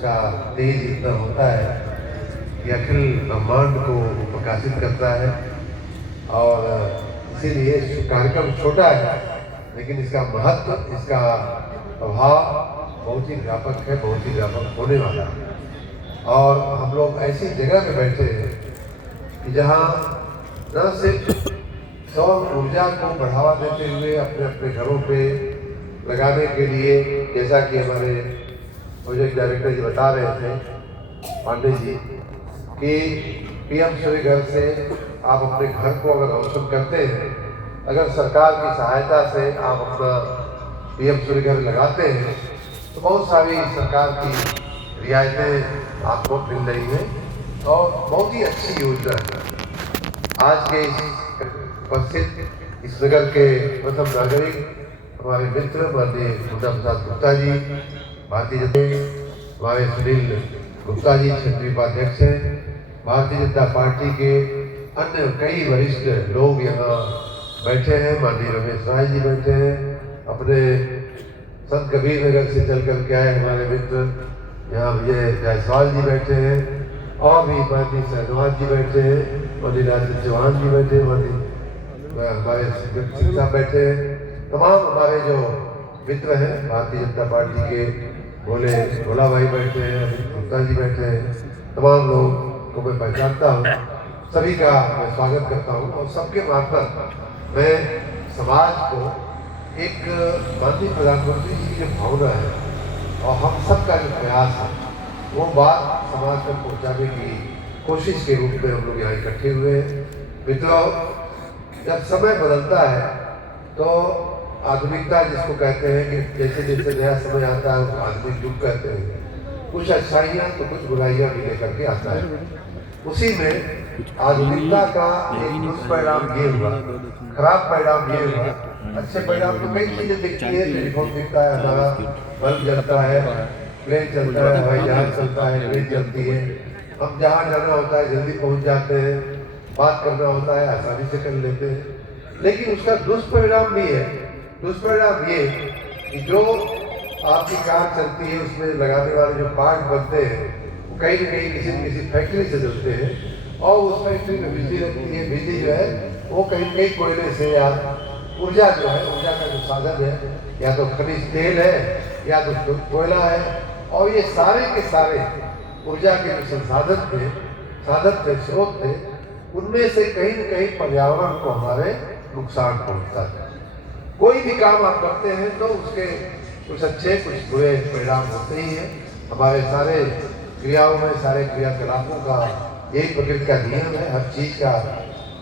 उसका तेज इतना होता है कि अखिल ब्रह्मांड को प्रकाशित करता है। और इसीलिए कार्यक्रम छोटा है, लेकिन इसका महत्व, इसका प्रभाव बहुत ही व्यापक है, बहुत ही व्यापक होने वाला है। और हम लोग ऐसी जगह पे बैठे हैं कि जहाँ न सिर्फ सौर ऊर्जा को बढ़ावा देते हुए अपने अपने घरों पे लगाने के लिए, जैसा कि हमारे प्रोजेक्ट डायरेक्टर जी बता रहे थे, पांडे जी, कि पीएम सूर्य घर से आप अपने घर को अगर रोशन करते हैं, अगर सरकार की सहायता से आप अपना पीएम सूर्य घर लगाते हैं, तो बहुत सारी सरकार की रियायतें आपको मिल रही हैं और बहुत ही अच्छी योजना है। आज के उपस्थित इस नगर के प्रथम नागरिक हमारे मित्र माननीय मुन्ना प्रसाद गुप्ता जी, भारतीय जनता, हमारे सुनील गुप्ता जी क्षेत्रीय उपाध्यक्ष हैं, भारतीय जनता पार्टी के अन्य कई वरिष्ठ लोग यहाँ बैठे हैं, माननीय रमेश राय जी बैठे हैं, अपने संत कबीर नगर से चल कर के आए हमारे मित्र यहाँ विजय जायसवाल जी बैठे हैं, और भी माननीय सहनवाज जी बैठे हैं, माननीय राजेंद्र चौहान जी बैठे हैं, माननीय हमारे शिक्षा बैठे हैं, तमाम हमारे जो मित्र हैं भारतीय जनता पार्टी के, भोला भाई बैठे हैं, अमित गुप्ता जी बैठे हैं, तमाम लोग को मैं पहचानता हूँ, सभी का मैं स्वागत करता हूँ। और सबके मार्फत मैं समाज को एक माननीय प्रधानमंत्री जी की जो भावना है और हम सबका जो प्रयास है, वो बात समाज तक पहुँचाने की कोशिश के रूप में हम लोग यहाँ इकट्ठे हुए हैं। मित्रों, जब समय बदलता है तो आधुनिकता जिसको कहते हैं, कि जैसे जैसे नया समय आता है उसको आधुनिक युग कहते हैं, कुछ अच्छाइयाँ तो कुछ बुराइयाँ भी लेकर के आता है। उसी में आधुनिकता का एक दुष्परिणाम ये हुआ, खराब परिणाम ये हुआ। अच्छे परिणाम तो कई चीजें दिखती है, टेलीफोन दिखता है, हमारा बल्ब जलता है, प्लेन चलता है, हवाई जहाज चलता है, ट्रेन चलती है, हम जहाँ जाना होता है जल्दी पहुँच जाते हैं, बात करना होता है आसानी से कर लेते हैं। लेकिन उसका दुष्परिणाम भी है। दुष्परिणाम ये कि जो आपकी कार चलती है उसमें लगाने वाले जो पार्ट बनते हैं, वो कहीं न कहीं किसी न किसी फैक्ट्री से चलते हैं, और उस फैक्ट्री में बिजली लगती है। बिजली जो है वो कहीं न कहीं कोयले से, या ऊर्जा जो है, ऊर्जा का जो साधन है, या तो खनिज तेल है या तो कोयला है, और ये सारे के सारे ऊर्जा के जो संसाधन थे, साधन थे, स्रोत थे, उनमें से कहीं न कहीं पर्यावरण को हमारे नुकसान पहुंचता है। कोई भी काम आप करते हैं तो उसके कुछ अच्छे कुछ बुरे परिणाम होते ही हैं। हमारे सारे क्रियाओं में, सारे क्रियाकलापों का यही प्रकृति का नियम है, हर चीज का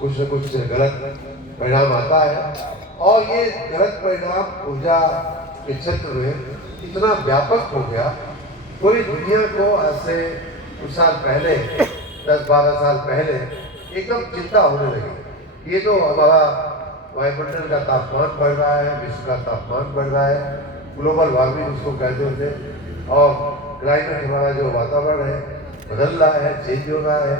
कुछ न कुछ गलत परिणाम आता है। और ये गलत परिणाम ऊर्जा के क्षेत्र में इतना व्यापक हो गया, पूरी दुनिया को ऐसे कुछ साल पहले, 10-12 साल पहले एकदम चिंता होने लगी। ये तो हमारा वायुमंडल का तापमान बढ़ रहा है, विश्व का तापमान बढ़ रहा है, ग्लोबल वार्मिंग उसको कहते थे, और क्लाइमेट हमारा जो वातावरण है बदल रहा है, चेंज हो रहा है।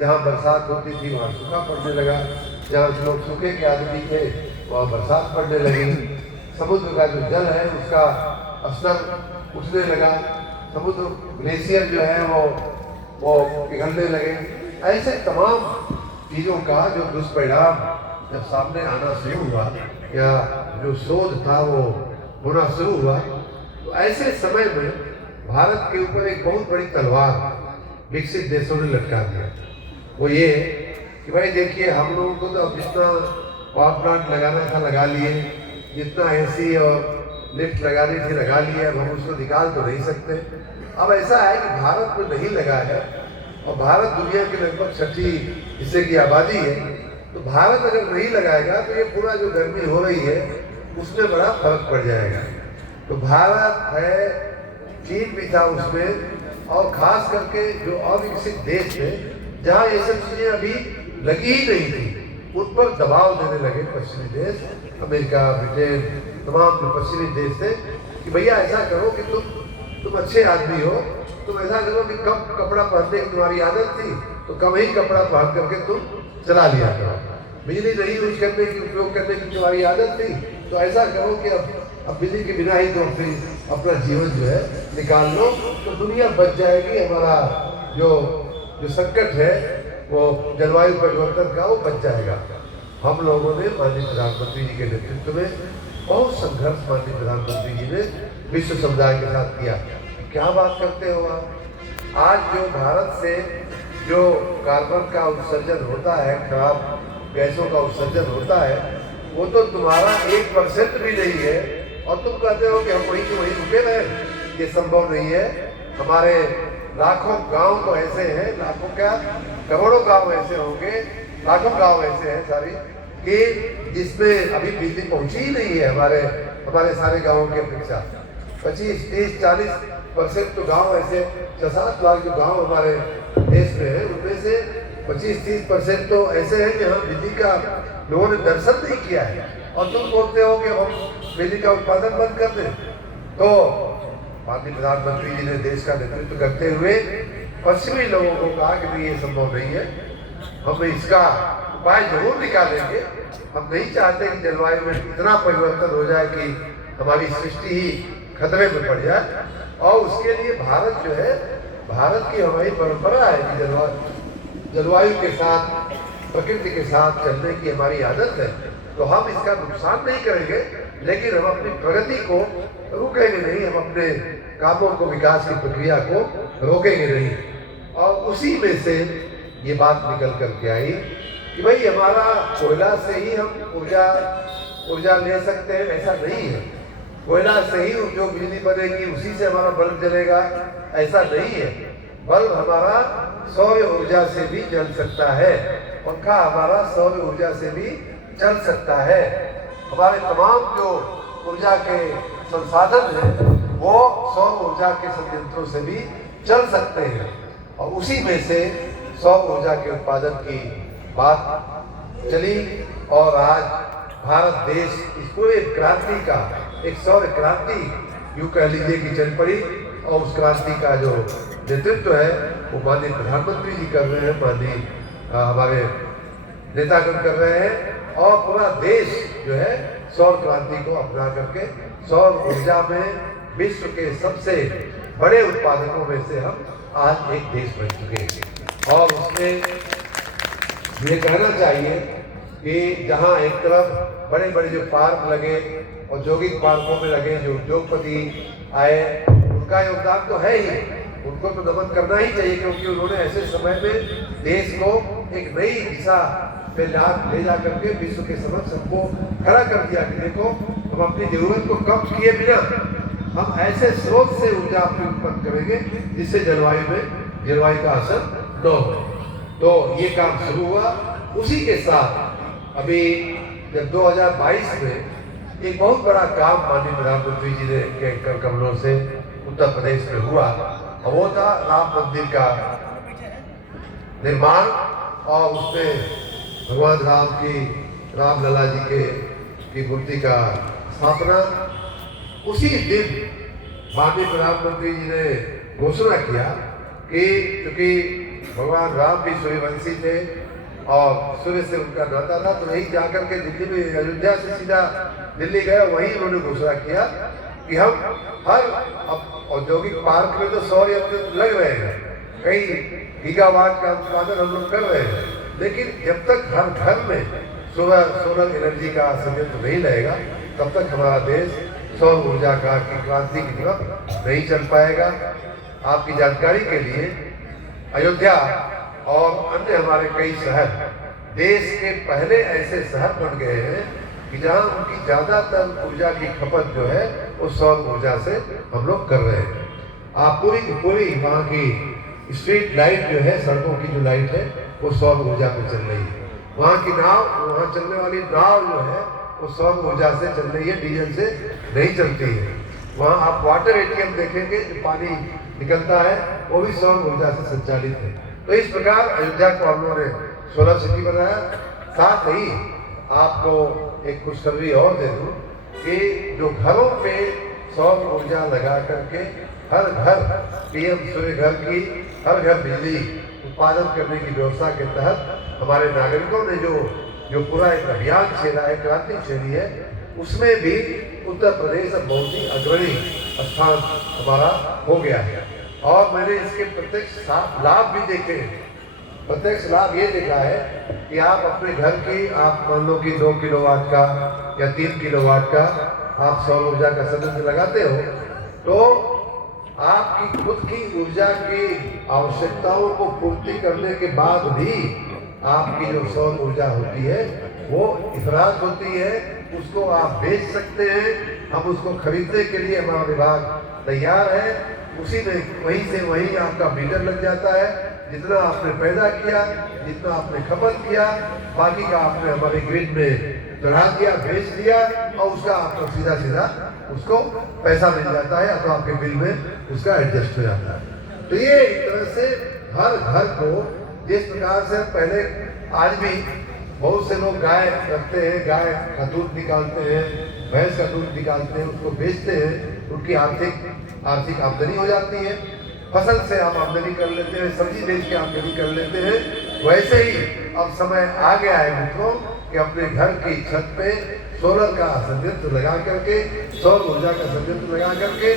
जहाँ बरसात होती थी वहाँ सूखा पड़ने लगा, जहाँ लोग सूखे के आदमी थे वहाँ बरसात पड़ने लगी। समुद्र का जो जल है उसका स्तर उठने लगा, समुद्र ग्लेशियर जो है वो पिघलने लगे। ऐसे तमाम चीज़ों का जो दुष्परिणाम जब सामने आना शुरू हुआ, या जो शोध था वो होना शुरू हुआ, तो ऐसे समय में भारत के ऊपर एक बहुत बड़ी तलवार विकसित देशों ने लटका दिया। वो ये कि भाई देखिए, हम लोगों को तो अब जितना पावर प्लांट लगाना था लगा लिए, जितना एसी और लिफ्ट लगानी थी लगा लिए, अब हम उसको निकाल तो नहीं सकते। अब ऐसा है कि भारत में नहीं लगा है, और भारत दुनिया के लगभग 6ठी हिस्से की आबादी है, तो भारत अगर नहीं लगाएगा तो ये पूरा जो गर्मी हो रही है उसमें बड़ा फर्क पड़ जाएगा। तो भारत है, चीन भी था उसमें, और खास करके जो अविकसित देश थे जहाँ ये सब चीजें अभी लगी ही नहीं थी, उन पर दबाव देने लगे पश्चिमी देश, अमेरिका, ब्रिटेन, तमाम जो पश्चिमी देश थे, कि भैया ऐसा करो कि तुम अच्छे आदमी हो, तुम ऐसा करो कि कम कपड़ा पहनने की तुम्हारी आदत थी तो कम ही कपड़ा पहन करके तुम चला लिया करो। बिजली नहीं यूज करने की, उपयोग करने की तुम्हारी आदत थी, तो ऐसा करो कि अब बिजली के बिना ही तुम फिर अपना जीवन जो है निकाल लो, तो दुनिया बच जाएगी। हमारा जो जो संकट है वो जलवायु परिवर्तन का, वो बच जाएगा। हम लोगों ने माननीय प्रधानमंत्री जी के नेतृत्व में बहुत संघर्ष माननीय प्रधानमंत्री जी ने विश्व समुदाय के साथ किया। क्या बात करते हो आप? आज जो भारत से जो कार्बन का उत्सर्जन होता है, खराब गैसों का उत्सर्जन होता है, वो तो तुम्हारा 1% भी नहीं है, और तुम कहते हो कि हम वहीं के वहीं रुके रहे। ये संभव नहीं है। हमारे लाखों गांव तो ऐसे हैं, लाखों क्या करोड़ों गांव ऐसे होंगे, लाखों गांव ऐसे हैं सारी, कि जिसमें अभी बिजली पहुंची ही नहीं है। हमारे सारे गांवों की अपेक्षा 25, 30, 40% तो गांव ऐसे, 6-7 लाख जो गांव हमारे देश में है, उनमें से 25-30% तो ऐसे हैं जहाँ बिजली का लोगों ने दर्शन नहीं किया है। और तुम बोलते हो कि हम बिजली का उत्पादन बंद कर दें। तो माननीय प्रधानमंत्री जी ने देश का नेतृत्व करते हुए पश्चिमी लोगों को कहा कि ये संभव नहीं है, हम इसका उपाय जरूर निकालेंगे। हम नहीं चाहते कि जलवायु में इतना परिवर्तन हो जाए कि हमारी सृष्टि ही खतरे में पड़ जाए। और उसके लिए भारत जो है, भारत की हमारी परंपरा है कि जलवायु के साथ, प्रकृति के साथ चलने की हमारी आदत है। तो हम इसका नुकसान नहीं करेंगे, लेकिन हम अपनी प्रगति को रुकेंगे नहीं, हम अपने कामों को, विकास की प्रक्रिया को रोकेंगे नहीं। और उसी में से ये बात निकल करके आई कि भाई हमारा कोयला से ही हम ऊर्जा ले सकते हैं, ऐसा नहीं है। कोयला से ही जो बिजली बनेगी, उसी से हमारा बल्ब जलेगा, ऐसा नहीं है। बल्ब हमारा सौर ऊर्जा से भी जल सकता है, पंखा हमारा सौर ऊर्जा से भी चल सकता है। हमारे तमाम जो ऊर्जा के संसाधन हैं वो सौर ऊर्जा के संयंत्रों से भी चल सकते हैं। और उसी में से सौर ऊर्जा के उत्पादन की बात चली, और आज भारत देश इस पूरे क्रांति का, एक सौर क्रांति यूँ कह लीजिए कि चल पड़ी। और उस क्रांति का जो नेतृत्व है वो माननीय प्रधानमंत्री जी कर रहे हैं, माननीय हमारे नेतागण कर रहे हैं। और पूरा देश जो है सौर क्रांति को अपना करके सौर ऊर्जा में विश्व के सबसे बड़े उत्पादकों में से हम आज एक देश बन चुके हैं। और उसमें ये कहना चाहिए कि जहाँ एक तरफ बड़े बड़े जो पार्क लगे, औद्योगिक पार्कों में लगे, जो उद्योगपति आए, उनका योगदान तो है ही, उनको तो नमन करना ही चाहिए, क्योंकि उन्होंने ऐसे समय में देश को एक नई दिशा पे ले जा करके विश्व के समक्ष हमको खड़ा कर दिया कि देखो, हम अपनी जरूरत को कम किए बिना हम ऐसे स्रोत से ऊर्जा अपनी उत्पन्न करेंगे जिससे जलवायु का असर न हो। तो ये काम शुरू हुआ। उसी के साथ अभी जब 2022 में एक बहुत बड़ा काम माननीय प्रधानमंत्री जी ने के कमलों से उत्तर प्रदेश में हुआ, और वो था राम मंदिर का निर्माण। और उसमें भगवान रामलला जी की मूर्ति का स्थापना। उसी दिन माननीय प्रधानमंत्री जी ने घोषणा किया कि क्योंकि भगवान राम भी सूर्यवंशी थे और सूर्य से उनका नाता था, तो यही जाकर के दिल्ली में, अयोध्या से सीधा दिल्ली गए, वहीं उन्होंने घोषणा किया कि हम हर औद्योगिक पार्क में तो सौर यंत्र लग रहे हैं, कई गीगावाट का उत्पादन हम लोग कर रहे हैं, लेकिन जब तक हर घर में सोलर एनर्जी का संयंत्र नहीं रहेगा, तब तक हमारा देश सौर ऊर्जा की क्रांति की तरफ नहीं चल पाएगा। आपकी जानकारी के लिए अयोध्या और अन्य हमारे कई शहर देश के पहले ऐसे शहर बन गए हैं कि जहां उनकी ज़्यादातर ऊर्जा की खपत जो है वो सौर ऊर्जा से हम लोग कर रहे हैं। आप पूरी वहाँ की स्ट्रीट लाइट जो है, सड़कों की जो लाइट है, वो सौर ऊर्जा पे चल रही है। वहाँ की वहाँ चलने वाली नाव जो है वो सौर ऊर्जा से चल रही है, डीजल से नहीं चलती है। वहाँ आप वाटर एटीएम देखेंगे, जो पानी निकलता है वो भी सौर ऊर्जा से संचालित है। तो इस प्रकार अयोध्या को हम लोगों ने सोलर सिटी बनाया। साथ ही आपको एक खुशखबरी और दे दूँ कि जो घरों पे सौर ऊर्जा लगा करके हर घर पीएम सूर्य घर की, हर घर बिजली उत्पादन करने की व्यवस्था के तहत हमारे नागरिकों ने जो पूरा एक अभियान छेड़ा है, क्रांति छेड़ी है, उसमें भी उत्तर प्रदेश अब बहुत ही अग्रणी स्थान हमारा हो गया है। और मैंने इसके प्रत्यक्ष लाभ भी देखे हैं। प्रत्यक्ष लाभ ये देखा है कि आप अपने घर की, आप मान लो कि 2 किलोवाट का या 3 किलोवाट का आप सौर ऊर्जा का संयंत्र लगाते हो, तो आपकी खुद की ऊर्जा की आवश्यकताओं को पूर्ति करने के बाद भी आपकी जो सौर ऊर्जा होती है वो इफराज होती है, उसको आप बेच सकते हैं। हम उसको खरीदने के लिए हमारा विभाग तैयार है। उसी में वहीं से वहीं आपका मीटर लग जाता है। जितना आपने पैदा किया, जितना आपने खपत किया, बाकी का आपने हमारे ग्रिड में चढ़ा दिया, बेच दिया, और उसका आपको सीधा सीधा उसको पैसा मिल जाता है, तो आपके बिल में उसका एडजस्ट हो जाता है। तो ये एक तरह से हर घर को, जिस प्रकार से पहले, आज भी बहुत से लोग गाय रखते हैं, गाय का दूध निकालते हैं, भैंस का दूध निकालते हैं, उसको बेचते हैं, उनकी आर्थिक आमदनी हो जाती है। फसल से आप आमदनी कर लेते हैं, सब्जी बेच के आमदनी कर लेते हैं। वैसे ही अब समय आ गया है मित्रों कि अपने घर की छत पे सोलर का संयंत्र लगा करके, सौर ऊर्जा का संयंत्र लगा करके,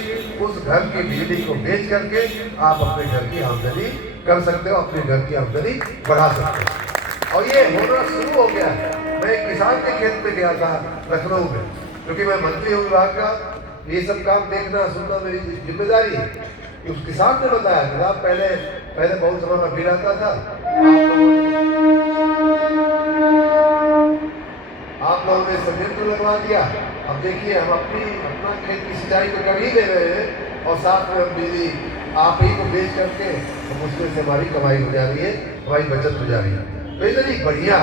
उस घर की बिजली को बेच करके आप अपने घर की आमदनी कर सकते हो, अपने घर की आमदनी बढ़ा सकते हो। और ये होना शुरू हो गया है। मैं एक किसान के खेत में गया था लखनऊ में, क्योंकि मैं मंत्री हूँ विभाग का, ये सब काम देखना सुनना मेरी जिम्मेदारी है। उस किसान ने बताया जनाब, पहले बहुत समय में बिल आता था, आप लोगों ने संयंत्र लगवा दिया। अब देखिए हम अपना खेत की सिंचाई तो कर ही ले रहे हैं, और साथ में हम बिजली आप ही को बेच करके हम उसमें से हमारी कमाई हो जा रही है, हमारी बचत हो जा रही है। तो इतनी बढ़िया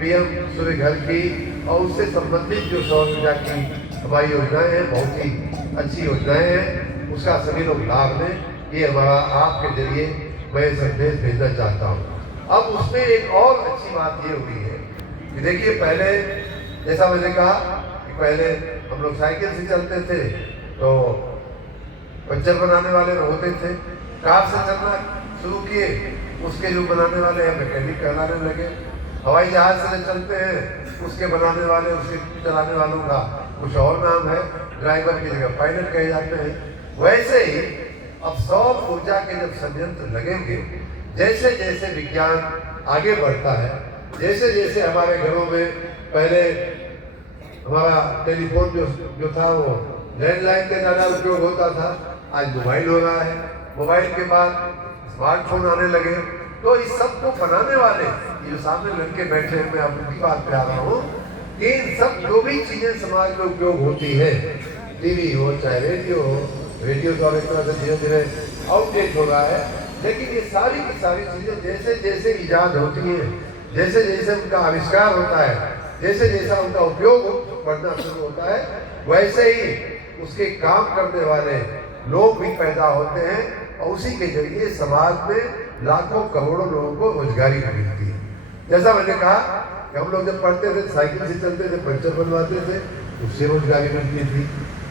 पीएम सूर्य घर की और उससे संबंधित जो सौर ऊर्जा की हमारी योजनाएं हैं, बहुत ही अच्छी योजनाएं हैं, उसका सभी लोग लाभ लें। ये हमारा आपके जरिए मैं संदेश भेजना चाहता हूँ। अब उसमें एक और अच्छी बात ये हुई है कि देखिए, पहले जैसा मैंने कहा कि पहले हम लोग साइकिल से चलते थे, तो पंचर बनाने वाले होते थे। कार से चलना शुरू किए, उसके जो बनाने वाले हैं मैकेनिक कहलाने लगे। हवाई जहाज से चलते हैं, उसके बनाने वाले, उसके चलाने वालों का कुछ और नाम है, ड्राइवर की जगह पायलट कहे जाते हैं। वैसे ही अब सौर ऊर्जा के जब संयंत्र लगेंगे, जैसे जैसे विज्ञान आगे बढ़ता है, जैसे जैसे हमारे घरों में पहले हमारा टेलीफोन जो था वो लैंडलाइन का ज़्यादा उपयोग होता था, आज मोबाइल हो रहा है, मोबाइल के बाद स्मार्टफोन आने लगे। तो इस सब को बनाने वाले ये सामने लड़के बैठे हैं, मैं आप उनकी बात पे आ रहा हूँ कि इन सब जो भी चीज़ें समाज में उपयोग होती है, टीवी हो चाहे रेडियो हो, रेडियो तो एक तरह से धीरे धीरे आउटडेट हो रहा है, लेकिन ये सारी की सारी चीज़ें जैसे जैसे ईजाद होती हैं, जैसे जैसे उनका आविष्कार होता है, जैसे जैसा उनका उपयोग बढ़ना शुरू होता है, वैसे ही उसके काम करने वाले लोग भी पैदा होते हैं, और उसी के जरिए समाज में लाखों करोड़ों लोगों को रोजगारी मिलती है। जैसा मैंने कहा कि हम लोग जब पढ़ते थे, साइकिल से चलते थे, पंचर बनवाते थे, उससे रोजगारी मिलती थी।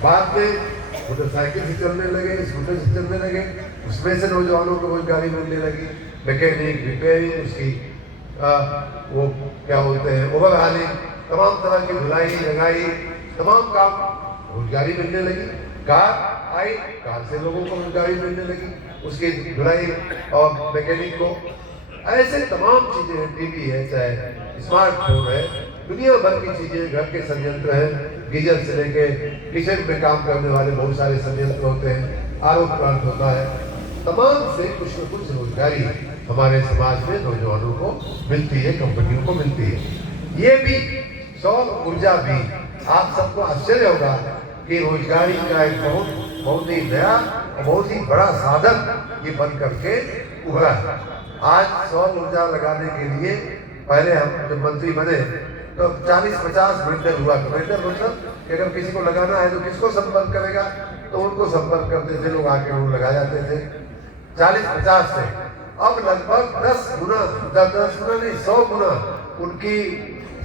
बाद में मोटरसाइकिल से चलने लगे, स्कूटर से चलने लगे, उसमें से नौजवानों को रोजगारी मिलने लगी। मैकेनिक, रिपेयरिंग, उसकी वो क्या बोलते हैं, ओवरहालिंग, तमाम तरह की धुलाई लगाई, तमाम काम रोजगारी मिलने लगी। कार आई, कार से लोगों को रोजगारी मिलने लगी, उसकी धुलाई और मैकेनिक को। ऐसे तमाम चीजें हैं, टीवी है, चाहे स्मार्टफोन है, दुनिया भर की चीजें, घर के संयंत्र हैं, गीजर से लेके किचन में काम करने वाले बहुत सारे संयंत्र होते हैं, आरओ प्लांट होता है। तमाम से कुछ न कुछ रोजगारी हमारे समाज में नौजवानों को मिलती है, कंपनियों को मिलती है। ये भी सौर ऊर्जा भी, आप सबको आश्चर्य होगा कि रोजगारी का एक बहुत ही नया और बहुत ही बड़ा साधन ये बन करके उभरा है। आज सौर ऊर्जा लगाने के लिए पहले हम जब मंत्री बने तो 40-50 वेंडर हुआ। वेंडर मतलब कि अगर किसी को लगाना है तो किसको संपर्क करेगा, तो उनको संपर्क करते थे, लोग आके वो लगा जाते थे 40-50 से। अब लगभग 10 गुना नहीं 100 गुना उनकी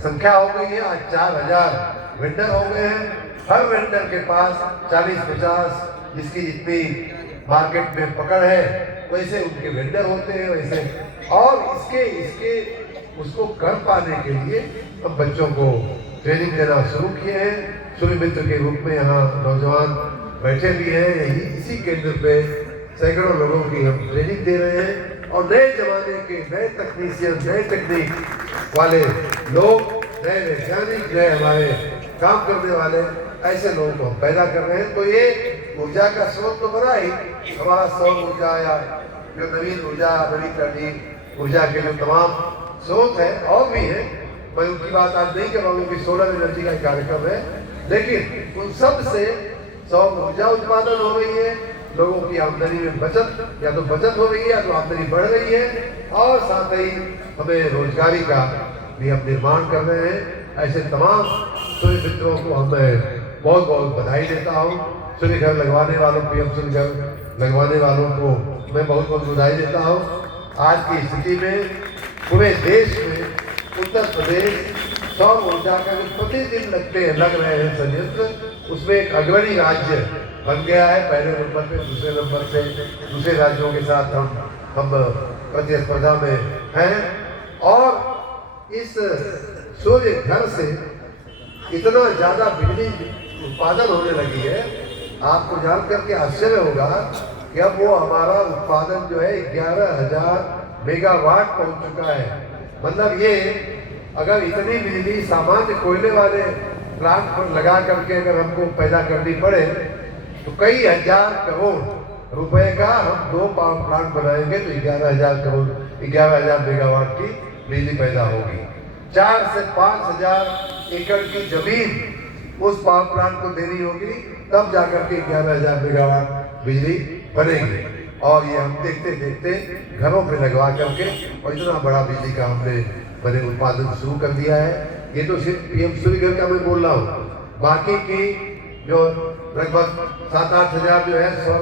संख्या हो गई है। आज 4000 वेंडर हो गए हैं। हर वेंडर के पास 40-50, जिसकी जितनी मार्केट में पकड़ है वैसे उनके वेंडर होते हैं वैसे। और इसके उसको कर पाने के लिए हम बच्चों को ट्रेनिंग देना शुरू किए हैं। सूर्य मित्र के रूप में यहाँ नौजवान बैठे भी हैं यही इसी केंद्र पे सैकड़ों लोगों की हम ट्रेनिंग दे रहे हैं और नए जमाने के नए तकनीशियन नए टेक्निक वाले लोग नए वैज्ञानिक नए हमारे काम करने वाले ऐसे लोगों को हम पैदा कर रहे हैं। तो ये ऊर्जा का स्रोत तो बना ही हमारा सौर ऊर्जा या जो नवीन ऊर्जा नवीकरणीय ऊर्जा के जो तमाम स्रोत है और भी है, मैं उनकी बात आज नहीं कर रहा हूँ कि सोलर एनर्जी का कार्यक्रम है, लेकिन उन सब से सौर ऊर्जा उत्पादन हो रही है, लोगों की आमदनी में बचत या तो बचत हो रही है या तो आमदनी बढ़ रही है और साथ ही हमें रोजगारी का भी हम निर्माण कर रहे हैं। ऐसे तमाम सूर्य मित्रों को हम बहुत बहुत बधाई देता हूँ। सूर्य घर लगवाने वालों पीएम सूर्य घर लगवाने वालों को मैं बहुत बहुत बधाई देता हूँ। आज की स्थिति में पूरे देश में उत्तर प्रदेश सौर ऊर्जा का जो प्रतिदिन लग रहे हैं संयंत्र, उसमें एक अग्रणी राज्य बन गया है। पहले नंबर पे दूसरे नंबर से दूसरे राज्यों के साथ हम प्रतिस्पर्धा में हैं और इस सूर्य घर से इतना ज़्यादा बिजली उत्पादन होने लगी है, आपको जानकर के आश्चर्य होगा कि अब वो हमारा उत्पादन जो है 11,000 मेगावाट पहुंच चुका है। मतलब ये अगर इतनी बिजली सामान्य कोयले वाले प्लांट पर लगा करके अगर हमको पैदा करनी पड़े तो कई हजार करोड़ रुपए का हम 2 पावर प्लांट बनाएंगे तो 11,000 मेगावाट की बिजली पैदा होगी। 4 से 5,000 एकड़ की जमीन उस पावर प्लांट को देनी होगी, तब जाकर के 11,000 मेगावाट बिजली बनेगी। और ये हम देखते देखते घरों पे लगवा करके और इतना बड़ा बिजली का हमने उत्पादन शुरू कर दिया है। ये तो सिर्फ पीएम सूर्य घर का मैं बोल रहा हूँ, बाकी की जो लगभग 7-8 हजार जो है सौर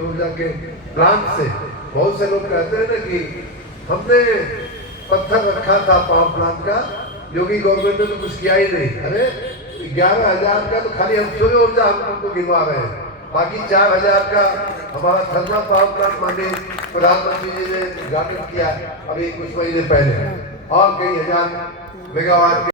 ऊर्जा के प्लांट से बहुत से लोग कहते हैं ना कि हमने पत्थर रखा था पावर प्लांट का, योगी गवर्नमेंट ने तो कुछ किया ही नहीं। अरे 11,000 का तो खाली हम सूर्य ऊर्जा हमको गिनवा रहे हैं, बाकी 4,000 का हमारा थर्मल पावर प्लांट माननीय प्रधानमंत्री जी ने उद्घाटन किया अभी कुछ महीने पहले और कई हजार मेगावाट